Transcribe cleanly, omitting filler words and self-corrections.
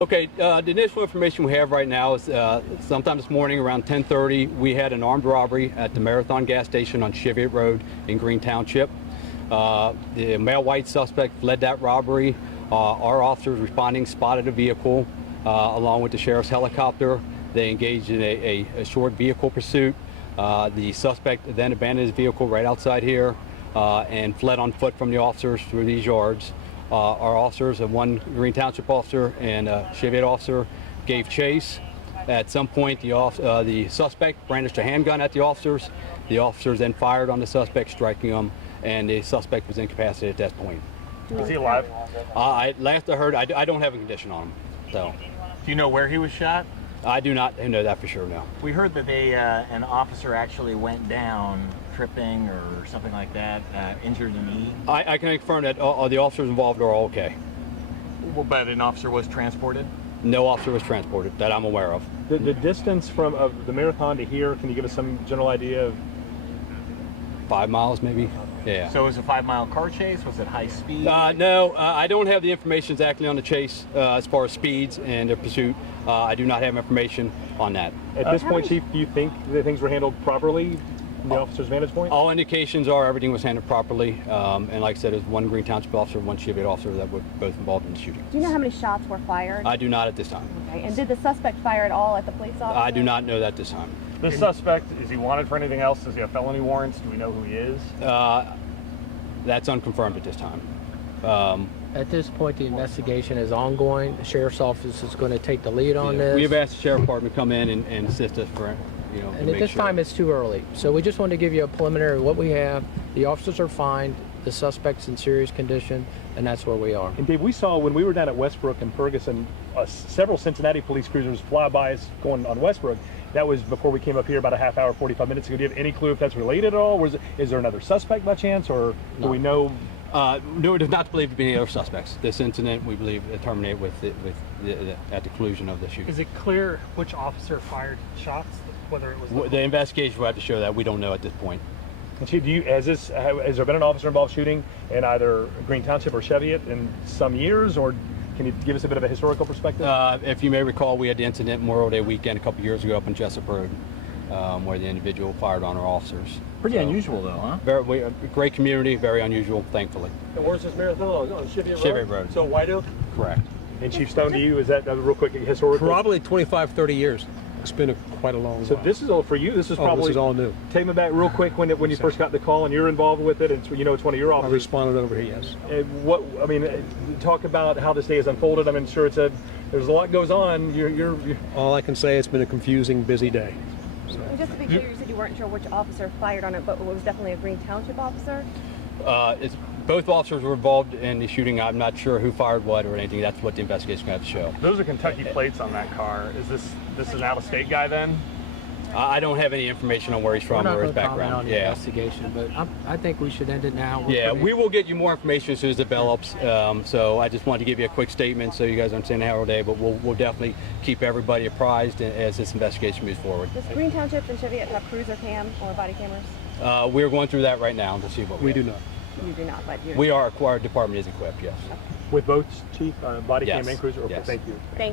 Okay, the initial information we have right now is sometime this morning around 10:30, we had an armed robbery at the Marathon gas station on Cheviot Road in Green Township. The male white suspect led that robbery. Our officers responding spotted a vehicle along with the sheriff's helicopter. They engaged in a short vehicle pursuit. The suspect then abandoned his vehicle right outside here and fled on foot from the officers through these yards. Our officers, one Green Township officer and a Cheviot officer, gave chase. At some point, the suspect brandished a handgun at the officers. The officers then fired on the suspect, striking him, and the suspect was incapacitated at that point. Is he alive? Last I heard, I don't have a condition on him. So, Do you know where he was shot? I do not know that for sure, no. We heard that an officer actually went down, tripping or something like that, injured a knee. I can confirm that all the officers involved are all okay. Well, but an officer was transported? No officer was transported that I'm aware of. The distance from the marathon to here, can you give us some general idea of? 5 miles maybe? Yeah. So it was a 5-mile car chase? Was it high speed? No, I don't have the information exactly on the chase as far as speeds and the pursuit. I do not have information on that. At this point, Chief, do you think that things were handled properly from the officer's vantage point? All indications are everything was handled properly. And like I said, there's one Green Township officer and one Cheviot officer that were both involved in the shooting. Do you know how many shots were fired? I do not at this time. Okay. And did the suspect fire at all at the police officer? I do not know that this time. The suspect, is he wanted for anything else? Does he have felony warrants? Do we know who he is? That's unconfirmed at this time. At this point, the investigation is ongoing. The sheriff's office is going to take the lead on this. We have asked the sheriff department to come in and assist us for, to And at make this sure. time, it's too early. So we just wanted to give you a preliminary of what we have. The officers are fine. The suspect's in serious condition, and that's where we are. And Dave, we saw when we were down at Westbrook and Ferguson, several Cincinnati police cruisers fly by us going on Westbrook. That was before we came up here about a half hour, 45 minutes ago. Do you have any clue if that's related at all? Is there another suspect by chance, or do we know? No, it is not believed to be any other suspects. This incident, we believe, terminated at the conclusion of the shooting. Is it clear which officer fired shots, whether it was The investigation will have to show that. We don't know at this point. And Chief, has there been an officer involved shooting in either Green Township or Cheviot in some years, or can you give us a bit of a historical perspective? If you may recall, we had the incident Memorial Day weekend a couple years ago up in Jessup Road, where the individual fired on our officers. Pretty unusual though, huh? Great community, very unusual, thankfully. And where's this marathon? On Cheviot Road? Cheviot Road. So White Oak? Correct. And Chief Stone, to you, is that a real quick historical? Probably 25, 30 years. It's been quite a long So while. this is all for you. This is probably. This is all new. Take me back real quick when you first got the call and you're involved with it, and it's one of your I officers. responded over here, yes. Talk about how this day has unfolded. I mean, sure, there's a lot goes on. You're All I can say, it's been a confusing, busy day. And just to be clear, you said you weren't sure which officer fired on it, but it was definitely a Green Township officer? Both officers were involved in the shooting. I'm not sure who fired what or anything. That's what the investigation will have to show. Those are Kentucky plates on that car. Is this an out-of-state guy then? I don't have any information on where he's from We're not or his going to comment background. on the investigation, but I think we should end it now. We will get you more information as soon as it develops. So I just wanted to give you a quick statement so you guys understand how day, but we'll definitely keep everybody apprised as this investigation moves forward. Does Green Township and Cheviot have cruiser cam or body cameras? We're going through that right now to see what We have. do not. You do not, but you're... Our department is equipped, yes. With boats, Chief, body Yes. cam and cruiser. Okay, Yes. thank you. Thank